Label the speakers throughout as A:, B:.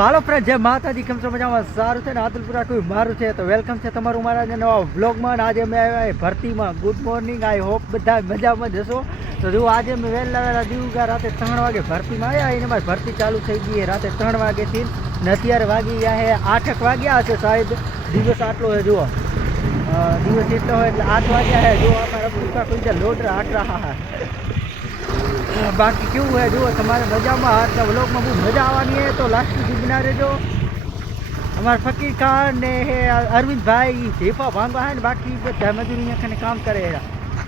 A: હાલો friend જે માતાજી, કેમ છો? મજામાં? સારું છે ને? આદલપુરા કોઈ મારું છે તો વેલકમ છે તમારું મારા જે નવા વ્લોગમાં આજે મેં આવ્યા ભરતીમાં. ગુડ મોર્નિંગ આઈ હોપ બધા મજામાં જશો તો જો આજે મેં વહેલા વહેલા દીવગા રાતે ત્રણ વાગે ભરતીમાં આવ્યા એને મારી ભરતી ચાલુ થઈ ગઈ રાતે ત્રણ વાગેથી. ને અત્યારે વાગી ગયા છે આઠક વાગ્યા હશે સાહેબ. દિવસ આટલો છે, જુઓ. દિવસ એટલો હોય એટલે આઠ વાગ્યા છે. જુઓ આપણા રૂપિયા કોઈ લોટ આટલા હા બાકી કેવું હોય જુઓ તમારે મજામાં આજના વ્લોગમાં બહુ મજા આવવાની છે તો લાસ્ટ સુધી બના રહેજો. અમારા ફકીર ખાન ને હે અરવિંદભાઈ ઢેફા ભાંગવા હે ને બાકી બધા મજૂરી અહીંયા કામ કરે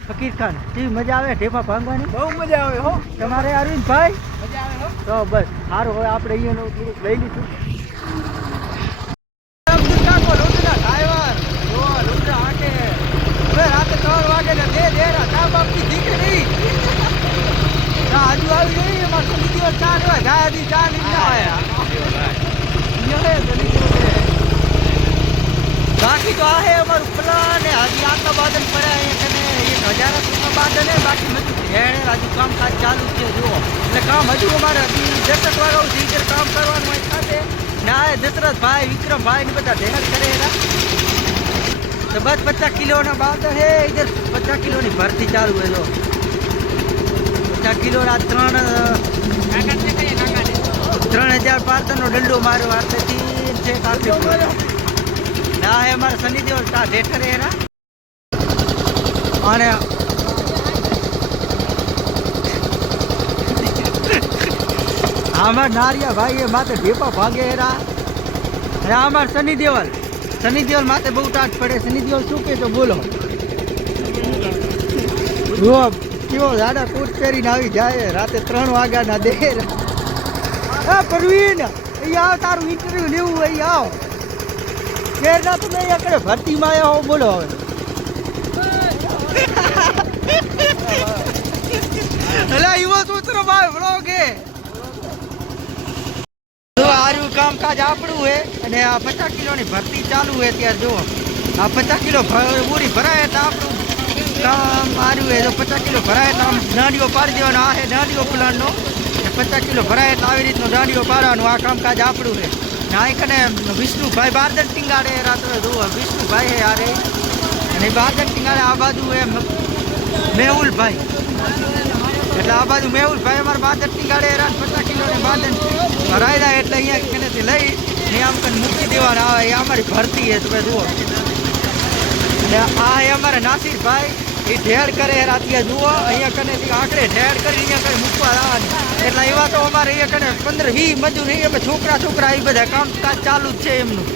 A: ફકીર ખાન કેવી મજા આવે ઢેફા ભાંગવાની?
B: બહુ મજા આવે હો.
A: તમારે અરવિંદભાઈ?
B: મજા આવે હો.
A: તો બસ સારું હવે આપણે અહીંયાનું થોડુંક લઈ લીધું
B: અબ્દુલ કાકો લૂંટના ડ્રાઈવર જો લૂંટના હાકે હવે રાતે ત્રણ વાગે ને દે દે રા બાપની દીકરી ના હજુ આવી ગઈ એમાં તો બીજી વાર ચા લેવા જાય હજી ચા નહીં ના આયા અહીંયા હે તો લીધું છે. બાકી તો આ હે અમારું પ્લાન હે હજી આટલા બાદલ પડ્યા અહીંયા કને એક હજાર સુધીમાં બાદલ હે બાકી બધું હેણે હજુ કામકાજ ચાલુ છે, જુઓ. એટલે કામ હજુ અમારે હજી દસક વાગ્યા છે ઈધર કામ કરવાનું હોય સાથે. ના દશરથભાઈ વિક્રમભાઈ ને બધા ધેર કરે એના. તો બસ પચાસ કિલોના બાદલ હે ઇધર પચાસ કિલોની ભરતી ચાલુ હોય તો. પચાસ કિલોના ત્રણ ત્રણ હજાર પાંચસોનો દંડો માર્યો તીન છે ના હે અમારા શનિદેવ તા ઢેઠરે એના. અને આમાં નારિયા ભાઈ એ માથે ઢેપા ભાગે એરા. અને આમાં શનિ દેવલ. શનિ દેવલ માથે બહુ ટાટ પડે. શનિ દેવલ શું કે બોલો? જુઓ, કેવો દાદા કૂટ પહેરીને આવી જાય. રાતે ત્રણ વાગ્યાના દે એ પરવીન અહીંયા આવ, તારું ઇન્ટરવ્યુ લેવું અહીં આવ. શેરના તમે અહીંયા કરે ભરતીમાં આવ્યા હો, બોલો હવે. અલા યુવા સૂત્ર ભાઈ બ્લોગે આર્યું કામકાજ આપણું હે અને આ પચાસ કિલોની ભરતી ચાલુ હે ત્યાં જો આ પચાસ કિલો ભ- પૂરી ભરાય તો આપણું કામ આર્યું હે જો પચાસ કિલો ભરાય તો આમ દાંડીઓ પાડી દેવાનો. આ હે દાંડીઓ પ્લાનનો. પચાસ કિલો ભરાય એટલે આવી રીતનું દાંડીઓ પાડવાનું. આ કામકાજ આપણું હે ને આ કને વિષ્ણુભાઈ બારદન ટીંગાડે રાત્રે જુઓ. વિષ્ણુભાઈ હે આરે. અને બારદન ટીંગાડે આ બાજુ હે મ- મેહુલભાઈ. એટલે આ બાજુ મેહુલભાઈ અમારા બાદન ટીંગાડે રાત પચાસ કિલો ને બાદન ભરાયેલા એટલે અહીંયા કનેથી લઈ મૂકી દેવાના. આવે એ અમારી ભરતી છે, તમે જુઓ. ને આ એ અમારે નાસિરભાઈ, એ ઢેર કરે રાત્રે જુઓ. અહીંયા કને આંકડે ઢેડ કરી અહીંયા કઈ મૂકવા લાવવાની. એટલે એવા તો અમારે અહીંયા કને પંદર વીસ મજૂર નહીં, અમે છોકરા છોકરા એ બધા કામકાજ ચાલુ જ છે એમનું.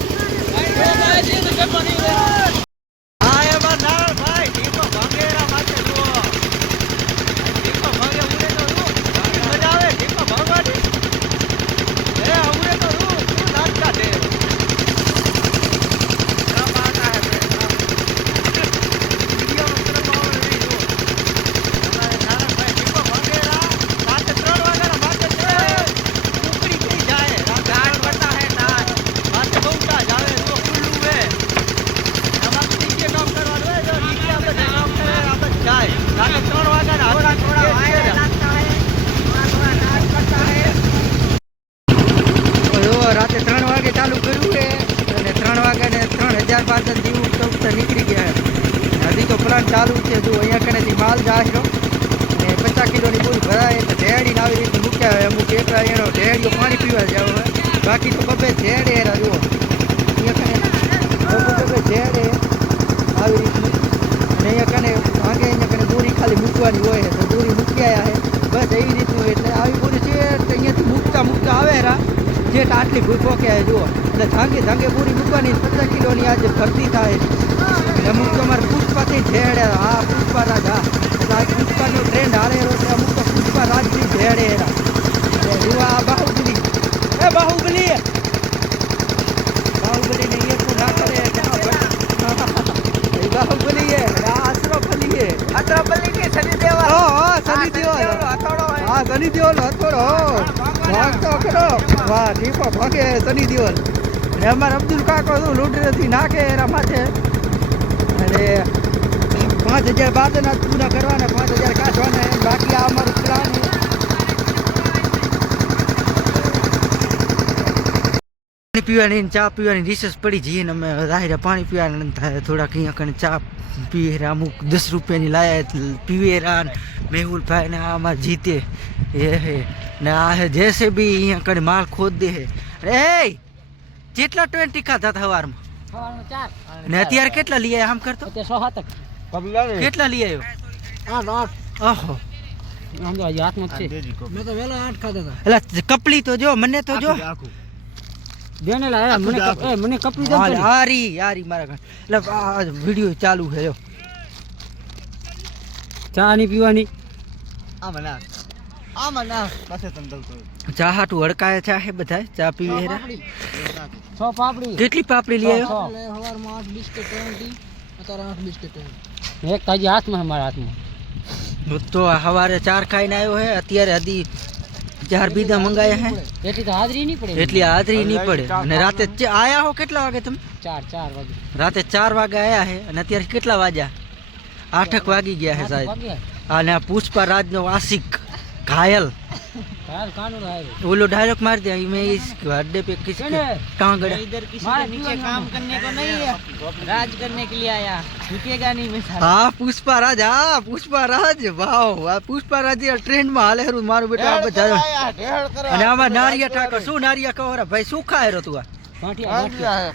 B: એનો ઢેડીઓ પાણી પીવા જાવ હોય બાકી તો કપે ઝેડે એરા જુઓ. અહીંયા કને કપે ઝેડે આવી રીતનું. અને અહીંયા કને ભાગે અહીંયા કને દોરી ખાલી મૂકવાની હોય છે. તો દોરી મૂકી આવ્યા છે. બસ એવી રીતનું એટલે આવી પૂરી છે એટલે અહીંયાથી મૂકતા મૂકતા આવે રા. જે આટલી ભૂખો કે જુઓ. એટલે ધાંગે ધાંગે પૂરી મૂકવાની પચાસ કિલોની આજે ભરતી થાય છે. એટલે અમુક તો અમારે પુષ્પાથી ઢેડે હા પુષ્પા રાજ હા. એટલે આ પુષ્પાનો ટ્રેન્ડ હારે રહ્યો છે. અમુક તો પુષ્પા રાજથી ઢેડે એરા આ બાહુબલી. એ બાહુબલી ને એ તું ના કરે. એ બાહુબલી હે આ અશરફ અલી હે
A: અતરફ અલી કે સની દેવા
B: ઓ ઓ સની દેઓલ હા સની દેઓલ હથોડો ભાગતો ખરો. વાહ ટીપો ભાગે સની ને અમારે અબ્દુલ કાકો શું લૂંટરેથી નાખે એના માથે. અને પાંચ હજાર બાદના પૂરા કરવાના પાંચ હજાર કાઢવાના બાકી આ અમારું પ્લાન પાણી પીવાની ને ચા પીવાની રિસર્ચ પડી જઈએ ને અમે રાહિરા પાણી પીવાના થાય થોડાક અહીંયા કણે ચા પીએ રા અમુક દસ રૂપિયાની લાયા પીવે રા ને મેહુલભાઈ ને આમાં જીતે. એ હે. ને આ હે જેસે બી અહીંયા કણે માલ ખોદ દે હે એ જેટલા ટ્વેન્ટી ખાધા હતા સવારમાં
A: સવારનો ચાર.
B: ને અત્યારે કેટલા લઈ આવ્યા આમ કરતો?
A: અત્યારે સો હાથક
B: કેટલા લઈ આવ્યો
A: આઠ આઠ.
B: ઓહો.
A: આમ તો હજી હાથમાં જ છે. મેં તો વહેલા આઠ ખાધા હતા
B: એટલે કપલી તો જો મને તો જો.
A: બેને લાયા મને એ મને કપડી દો
B: હારી હારી મારા ઘર. એટલે આ વિડિયો ચાલુ છે જો.
A: ચા ની પીવાની
B: ચા હાટુ હડકાય ચા હે બધા ચા પીવે હેરા?
A: છ પાપડી.
B: કેટલી પાપડી લઈ આવ્યો?
A: સવારમાં આઠ બિસ્કિટ અત્યારે આઠ બિસ્કિટ એક તાજી હાથમાં મારા હાથમાં.
B: તો સવારે ચાર ખાઈને આવ્યો હે અત્યારે હજી ચાર બીજા મંગાયા હે.
A: એટલી તો હાજરી નહીં પડે.
B: એટલી હાજરી નહીં પડે. અને રાતે આયા હો કેટલા વાગે તમે?
A: ચાર ચાર વાગે.
B: રાતે ચાર વાગે આયા હે અને અત્યારે કેટલા વાગ્યા? આઠક વાગી ગયા હે સાહેબ. અને આ પુષ્પા રાજનો આશિક ઘાયલ.
A: હાલ કાનૂન આવ્યો
B: ઓલો ડાયલોગ માર દે मैं इस अड्डे पे किस
A: चले।
B: कहाँ गया
A: इधर किसी के नीचे काम करने को नहीं है राज करने के लिए आया झुकेगा नहीं मैं साला
B: હા પુષ્પા રાજ હા પુષ્પા રાજ વાવ આ પુષ્પા રાજ ટ્રેન્ડ માં હાલે હરું મારું બેટા આ બધા અને આમાં નારિયા ઠાકર શું નારિયા કહો રે ભાઈ શું ખાય રહ્યો તું આ
A: ગાંઠિયા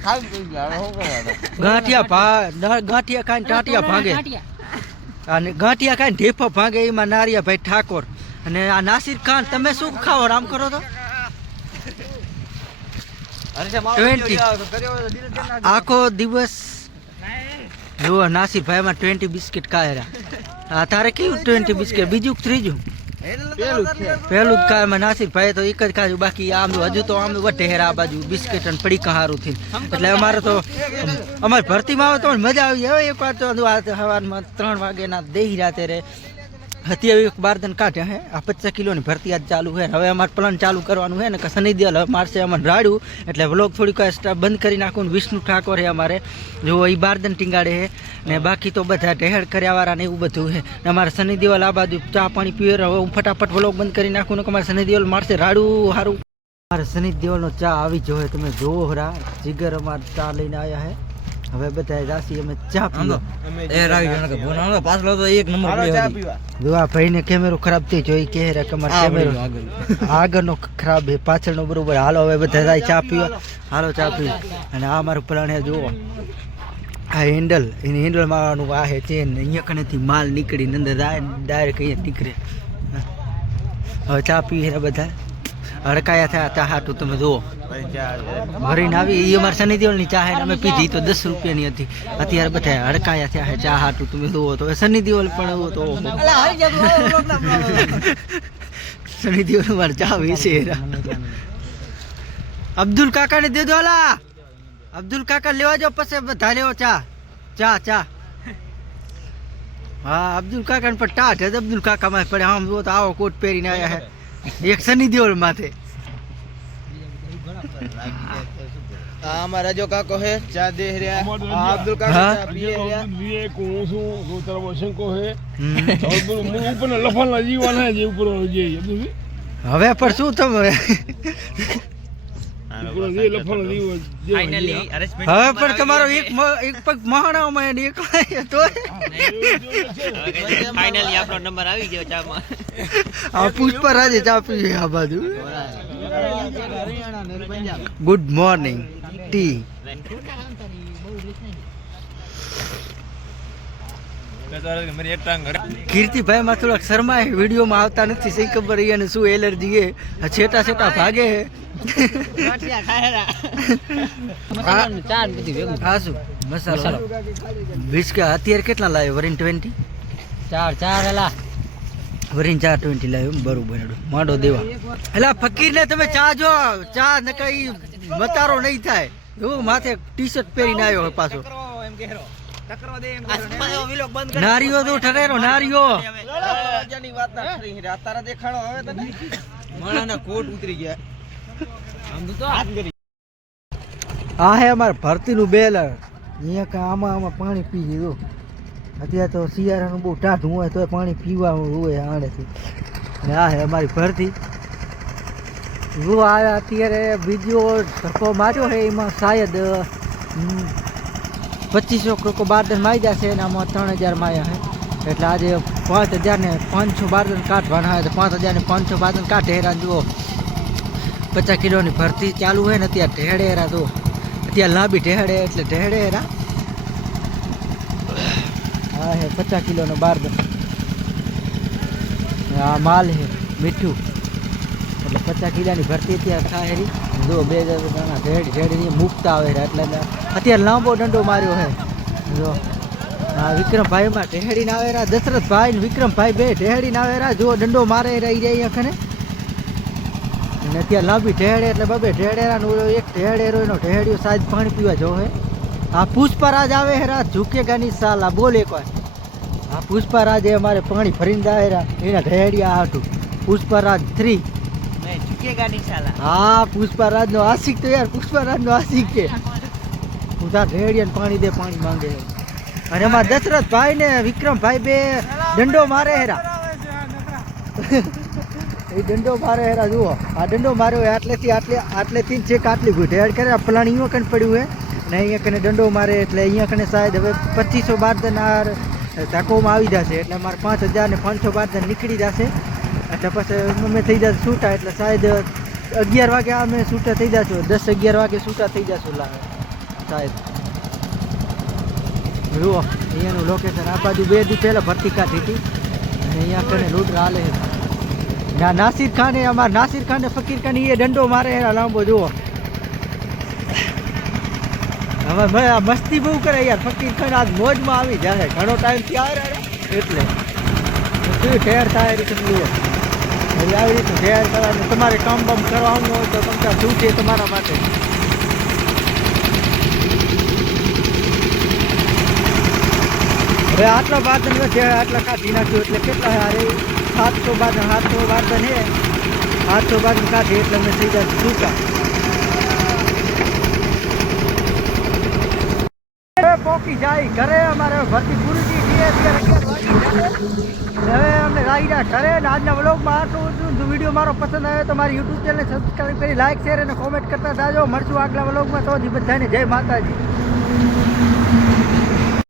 A: ગાંઠિયા
B: ગાંઠિયા ભા ન- ગાંઠિયા ખાઈને ટાટિયા ભાંગે
A: ગાંઠિયા
B: અને ગાંઠિયા ખાઈને ઢેફા ભાંગે એમાં નારિયા ભાઈ ઠાકોર અને આ નાસિર ખાન તમે શું ખાઓ? રામ કરો તો. આખો દિવસ જુઓ નાસિર ભાઈ માં ટ્વેન્ટી બિસ્કિટ ખાય રહ્યા. તારે કેવું ટ્વેન્ટી બિસ્કિટ? બીજું ત્રીજું? પહેલું જ ખાય. એમાં નાસિર ભાઈ તો એક જ ખાધું બાકી આમ હજુ તો આમ વટે હેરા આ બાજુ બિસ્કિટ અને પડી કહારું થી એટલે અમારે તો અમારે ભરતીમાં આવે તો મજા આવી. હવે એક વાર તો આ સવારમાં ત્રણ વાગ્યાના દેહી રાતે રે હતી એક બારદન કાઢ્યા હે. આ પચાસ કિલોની ભરતી આજ ચાલુ છે હવે અમારે પ્લાન ચાલુ કરવાનું છે ને કે શનિ દેવલ હવે મારશે અમારે રાડ્યું એટલે વ્લોગ થોડીક બંધ કરી નાખું વિષ્ણુ ઠાકોર હે અમારે. જો એ બારદન ટીંગાડે હે. ને બાકી તો બધા ઢેહડ કર્યાવાળા ને એવું બધું છે ને અમારે શનિ દેવલ આ બાજુ ચા પાણી પીવે હવે હું ફટાફટ વ્લોગ બંધ કરી નાખું ને કે અમારે શનિ દેવલ મારશે રાડું સારું મારે શનિ દેવલનો ચા આવી જોઈએ તમે જોવો હરા જીગર અમારે ચા લઈને આવ્યા છે હવે બધા રાશી અમે ચા પીવા જો આ ભાઈને કેમેરો ખરાબ થઈ જોઈ કે રે કમર કેમેરો આગળનો ખરાબ છે પાછળનો બરોબર. હાલો હવે બધા જાય ચા પીવા. હાલો ચા પી અને આ મારું પ્લાન હે જુઓ. આ હેન્ડલ એને હેન્ડલ મારવાનું આ હે ચેન અહીંયા કનેથી માલ નીકળી અંદર ડાયરેક્ટ અહીંયા નીકળે. હવે ચા પીએ બધા હડકાયા થયા ચા હાટું તમે જુઓ. ભરીને આવી એ અમારે શનિ દેવલની ચા હે અમે પીધી તો દસ રૂપિયાની હતી. અત્યારે બધા હડકાયા થયા હે ચા હાટું તમે જુઓ તો. શનિદેવલ શનિ દેવલ પણ તો શનિદેવલ શનિ દેવલ મારે ચા વેચે અબ્દુલ કાકા ને દે દો અલા. અબ્દુલ કાકા લેવા જાઓ પછી બધા લેવો ચા. ચા ચા. હા અબ્દુલ કાકા પણ ટાઢ અબ્દુલ કાકા માં પડે. આમ જુઓ તો આવો કોટ પહેરીને આવ્યા હે. એક શનિ દેવો માથે.
C: આ મારા
D: જો
C: કાકો
B: હે
C: ચા દે રહ્યા. આ
D: અબ્દુલ કાકો ચા પીએ રહ્યા. પીએ કો
B: શું
D: ગોતર વસન કો હે. અબ્દુલ મુ ઉપર લફન જીવાના જે ઉપર જે
B: હવે પર શું તમે? હવે પણ તમારો એક એક પગ મહાણામાં એક તો
C: ફાઇનલી આપણો નંબર આવી ગયો ચામાં
B: આ પુષ્પરાજે ચા પીવી આ બાજુ. ગુડ મોર્નિંગ ટી કીર્તિભાઈ માં થોડાક શરમાય વિડીયોમાં આવતા નથી સહી ખબર અને શું એલર્જી એ. છેટા છેટા ભાગે હે. શું? મસાલો. બિસ્કા અત્યારે કેટલા લાવ્યો વરીન ટ્વેન્ટી
A: ચાર ચાર એલા.
B: વરીન ચાર ટ્વેન્ટી લાવ્યો બરોબર માંડો દેવા. એટલે ફકીર ને તમે ચા જો ચા કઈ મતારો નહીં થાય. એવું માથે ટી શર્ટ પહેરીને આવ્યો પાછો.
C: એમ
B: નારીઓ તો ઠરેરો નારીઓ.
C: રાજાની વાત ના કરી રે તારા દેખાડો હવે તને માણાના કોટ ઉતરી ગયા.
A: આમ તો
C: હાથ કરી.
B: આ હે અમારે ભરતીનું બેલર. અહીંયા કાં આમાં આમાં પાણી પી લીધું અત્યારે તો શિયાળાનું બહુ ટાઢું હોય તો પાણી પીવાનું હોય આણેથી. ને આ હે અમારી ભરતી. જો આ અત્યારે બીજો ધક્કો માર્યો છે એમાં શાયદ પચીસો ક્રોકો બારદન મારી જશે અને આમાં ત્રણ હજાર માયા છે. એટલે આજે પાંચ હજાર ને પાંચસો બારદન કાઢવાના હોય તો પાંચ હજાર ને પાંચસો બારદન કાઢે હેરા જુઓ. પચાસ કિલોની ભરતી ચાલુ હોય ને અત્યારે ઢેડે હેરા જુઓ. અત્યારે લાંબી ઢેડે એટલે ઢેડે હેરા હા હે પચાસ કિલોનો બારદન આ માલ હે મીઠું. એટલે પચાસ કિલાની ભરતી અત્યારે થાય હેરી જો બે હજાર રૂપિયાના ઢેડ ઢેડ મૂકતા આવે એટલે અત્યારે લાંબો દંડો માર્યો હે. જો હા વિક્રમભાઈમાં આવે આવેરા, દશરથભાઈ વિક્રમભાઈ બે ઢેડીને આવેરા, જો દંડો મારે રહી જાય અહીંયા અને અત્યારે લાંબી ઢેડે એટલે બબે ઢેડેરાનું એક ઢેડેરો એનો ઢેડિયો સાજ પાણી પીવા જો હે. આ પુષ્પરાજ આવે હેરા રાત સાલા આ બોલે કોઈ આ પુષ્પરાજ એ અમારે પાણી ભરીને જાય એના ઢેડિયા હાટું. પુષ્પરાજ થ્રી હા પુષ્પારાજ નો આશિક તો યાર પુષ્પારાજ નો આશિક કે તાર ઢેડિયાને પાણી દે, પાણી માંગે. અને એમાં દશરથભાઈ ને વિક્રમભાઈ બે દંડો મારે હેરા. એ દંડો મારે હેરા, જુઓ. આ દંડો માર્યો આટલેથી આટલે, આટલેથી જ છેક આટલી ગુઠે હેડ કરે આ અહીંયા કને પડ્યું હે? ને અહીંયા કને દંડો મારે, એટલે અહીંયા કને સાહેબ હવે પચીસો બારદન આ ધાકોમાં આવી જશે. એટલે મારે પાંચ હજાર ને પાંચસો બારદન નીકળી જશે. એટલે પછી અમે થઈ જાય છૂટા, એટલે સાહેબ અગિયાર વાગે અમે છૂટા થઈ જશું દસ અગિયાર વાગે છૂટા થઈ જશું લાગે સાહેબ. જુઓ, અહીંયાનું લોકેશન આ બાજુ બે દી પહેલાં ભરતી કાઢી અને અહીંયા કને લૂંટ હાલે ના નાસિર ખાને, અમારા નાસિર ખાને, ફકીર ખાન એ દંડો મારે છે. લાંબો જુઓ. હવે મસ્તી બહુ કરે યાર. ફકીર ખાન આજ મોજમાં આવી જાય ઘણો ટાઈમથી આવે એટલે. શું ઠેર થાય જુઓ. હવે આવી રીતે ઠેર કરવાનું. તમારે કામ બામ કરવાનું હોય તો તમતા શું છે તમારા માટે. હવે આટલો બાદન વધે આટલા કાઢી નાખ્યું એટલે કેટલા અરે, સાતસો બાદન સાતસો બાદન હે. સાતસો બાદન કાઢી એટલે અમે થઈ જાય છૂટા હવે પોકી જાય, ઘરે અમારે ભરતી પૂરી થઈ ગઈ અત્યારે. અગિયાર વાગી જશે હવે અમે લાગી જાય ઘરે ને આજના વ્લોગમાં આટલું જો વીડિયો મારો પસંદ આવ્યો તો મારી યુટ્યુબ ચેનલ સબસ્ક્રાઈબ કરી લાઈક શેર અને કોમેન્ટ કરતા જાજો. મળશું આગલા બ્લોગમાં તો બધાને જય માતાજી.